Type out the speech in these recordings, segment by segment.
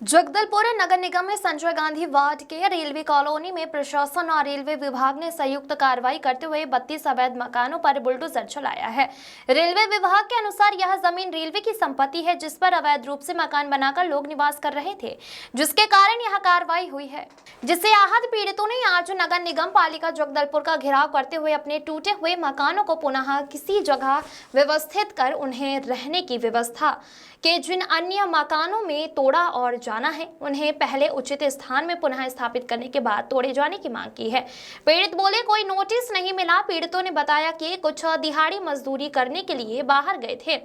जगदलपुर नगर निगम में संजय गांधी वार्ड के railway colony में प्रशासन और रेलवे विभाग ने संयुक्त कार्रवाई करते हुए 32 अवैध मकानों पर बुलडोजर चलाया है। रेलवे विभाग के अनुसार यह जमीन रेलवे की संपत्ति है, जिस पर अवैध रूप से मकान बनाकर लोग निवास कर रहे थे, जिसके कारण यह कार्रवाई हुई है, जिससे आहत पीड़ितों ने आज नगर निगम पालिका जगदलपुर का घेराव करते हुए अपने टूटे हुए मकानों को पुनः किसी जगह व्यवस्थित कर उन्हें रहने की व्यवस्था के जिन अन्य मकानों में तोड़ा और जाना है, उन्हें पहले उचित स्थान में पुनः स्थापित करने के बाद तोड़े जाने की मांग की है। पीड़ित बोले, कोई नोटिस नहीं मिला। पीड़ितों ने बताया कि कुछ दिहाड़ी मजदूरी करने के लिए बाहर गए थे,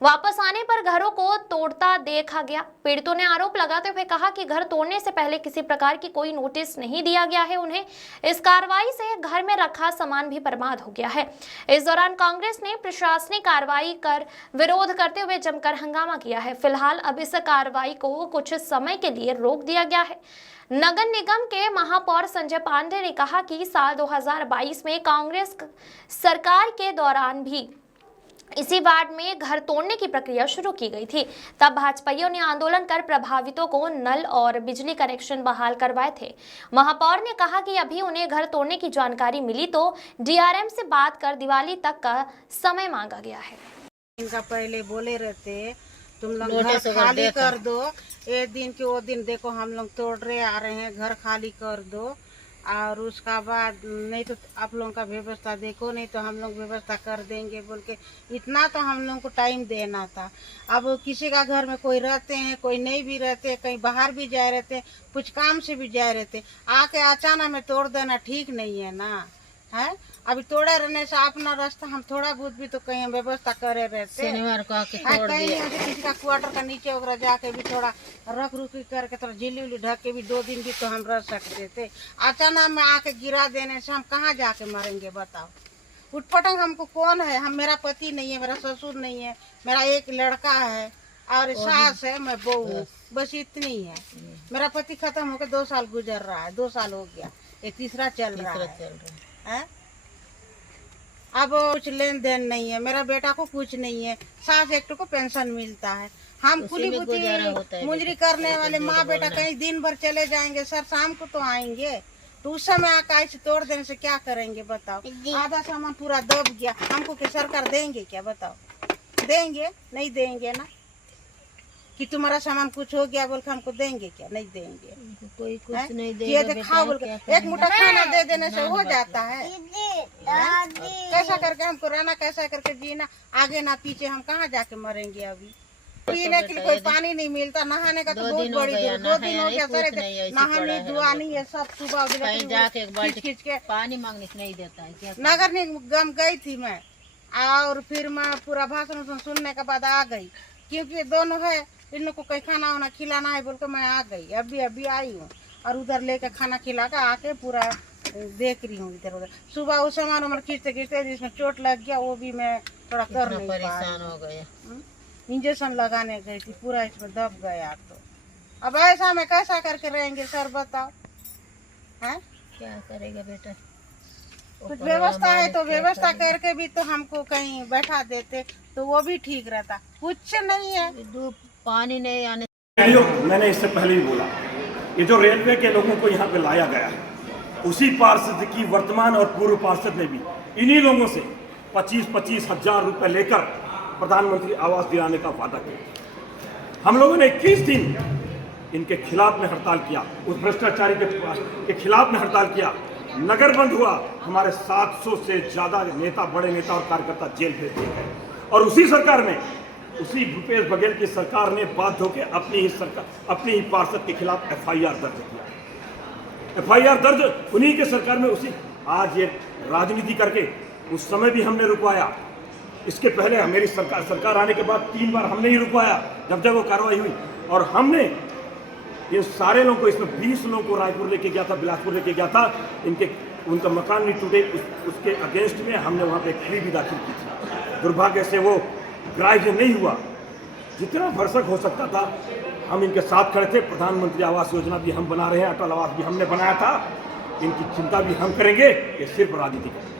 वापस आने पर घरों को तोड़ता देखा गया। पीड़ितों ने आरोप लगाते हुए कहा कि घर तोड़ने से पहले किसी प्रकार की कोई नोटिस नहीं दिया गया है। उन्हें इस कार्रवाई से घर में रखा सामान भी बर्बाद हो गया है। इस दौरान कांग्रेस ने प्रशासनिक कार्रवाई कर विरोध करते हुए जमकर हंगामा किया है। फिलहाल अब इस कार्रवाई को कुछ समय के लिए रोक दिया गया है। नगर निगम के महापौर संजय पांडे ने कहा कि साल 2022 में कांग्रेस सरकार के दौरान भी इसी वार्ड में घर तोड़ने की प्रक्रिया शुरू की गई थी। तब भाजपाइयों ने आंदोलन कर प्रभावितों को नल और बिजली कनेक्शन बहाल करवाए थे। महापौर ने कहा कि अभी उन्हें घर तोड़ने की जानकारी मिली तो डीआरएम से बात कर दिवाली तक का समय मांगा गया है। इनका पहले बोले रहते तुम लोग घर खाली कर दो, एक दिन के वो दिन देखो हम लोग तोड़ रहे आ रहे हैं, घर खाली कर दो और उसका बाद नहीं तो आप लोगों का व्यवस्था देखो, नहीं तो हम लोग व्यवस्था कर देंगे बोल के इतना तो हम लोगों को टाइम देना था। अब किसी का घर में कोई रहते हैं, कोई नहीं भी रहते, कहीं बाहर भी जाए रहते, कुछ काम से भी जाए रहते, आके अचानक में तोड़ देना ठीक नहीं है ना। है अभी तोड़े रहने से अपना रास्ता हम थोड़ा बहुत भी तो कहीं व्यवस्था करे रहते। शनिवार को आके तोड़ दिया। किसी का क्वार्टर का नीचे वगैरह जाके भी थोड़ा रख रुकी करके थोड़ा झिल्ली उली ढक के भी 2 दिन भी तो हम रह सकते थे। अचानक में आके गिरा देने से हम कहाँ जाके मरेंगे बताओ। उठपटंग हमको कौन है? हम मेरा पति नहीं है, मेरा ससुर नहीं है, मेरा एक लड़का है और सास है, मैं बहू हूँ, बस इतनी है। मेरा पति खत्म होकर 2 साल गुजर रहा है, 2 साल हो गया, ये तीसरा चल रहा है। अब कुछ लेन देन नहीं है, मेरा बेटा को कुछ नहीं है, सास एक को पेंशन मिलता है। हम कुली बुती मुजरी करने वाले माँ बेटा कहीं दिन भर चले जाएंगे, सर शाम को तो आएंगे, तो उस समय आकाश से तोड़ देने से क्या करेंगे बताओ। आधा सामान पूरा दब गया, हमको क्या सरकार देंगे क्या बताओ? देंगे नहीं देंगे ना, कि तुम्हारा सामान कुछ हो गया बोल के हमको देंगे क्या? नहीं देंगे, कोई कुछ नहीं देगा। ये देखा बोल के एक मुठ्ठा खाना दे देने से हो जाता है। कैसा करके हमको रहना, कैसा करके जीना, आगे ना पीछे, हम कहाँ जाके मरेंगे। अभी पीने के लिए कोई पानी नहीं मिलता, नहाने का तो बहुत बड़ी 2 दिन हो गया सर, नहाने धुआनी है सब, सुबह जाके खींच के पानी मांगने से नहीं देता है क्या? नगर निगम गई थी मैं, और फिर मैं पूरा भाषण सुनने के बाद आ गई, क्योंकि दोनों है, इन लोग को कहीं खाना वाना खिलाना है बोल के मैं आ गई। अभी आई हूँ और उधर लेके खाना खिला कर आके पूरा देख रही हूँ इधर उधर। सुबह उस सामान हमारे खींचते खींचते जिसमें चोट लग गया, वो भी मैं थोड़ा कर नहीं परेशान हो गए। इंजेक्शन लगाने गई थी, पूरा इसमें दब गया। तो अब ऐसा में कैसा करके रहेंगे सर बताओ? है क्या करेगा बेटा? कुछ व्यवस्था है तो व्यवस्था करके भी तो हमको कहीं बैठा देते तो वो भी ठीक रहता। कुछ नहीं है, पानी नहीं आने। मैंने इससे पहले ही बोला, ये जो रेलवे के लोगों को यहाँ पे लाया गया है, उसी पार्षद की वर्तमान और पूर्व पार्षद ने भी इन्हीं लोगों से 25-25 हजार रुपए लेकर प्रधानमंत्री आवास दिलाने का वादा किया। हम लोगों ने 21 दिन इनके खिलाफ में हड़ताल किया, उस भ्रष्टाचारी के खिलाफ में हड़ताल किया। नगर बंद हुआ, हमारे 700 से ज्यादा नेता, बड़े नेता और कार्यकर्ता जेल भेज दिए गए। और उसी सरकार में, उसी भूपेश बघेल की सरकार ने बाध्य होकर अपनी ही पार्षद के खिलाफ FIR दर्ज किया। FIR दर्ज उन्हीं के सरकार में, उसी आज ये राजनीति करके उस समय भी हमने रुकवाया। इसके पहले मेरी सरकार आने के बाद 3 बार हमने ही रुकवाया, जब वो कार्रवाई हुई। और हमने ये सारे लोगों को, इसमें 20 लोगों को रायपुर लेके गया था, बिलासपुर लेके गया था, उनका मकान नहीं टूटे, उसके अगेंस्ट में हमने वहाँ पे क्लेम भी दाखिल की थी। दुर्भाग्य से वो ग्राह्य नहीं हुआ। जितना भरसक हो सकता था हम इनके साथ खड़े थे। प्रधानमंत्री आवास योजना भी हम बना रहे हैं, अटल आवास भी हमने बनाया था। इनकी चिंता भी हम करेंगे, ये सिर्फ राजनीति करेंगे।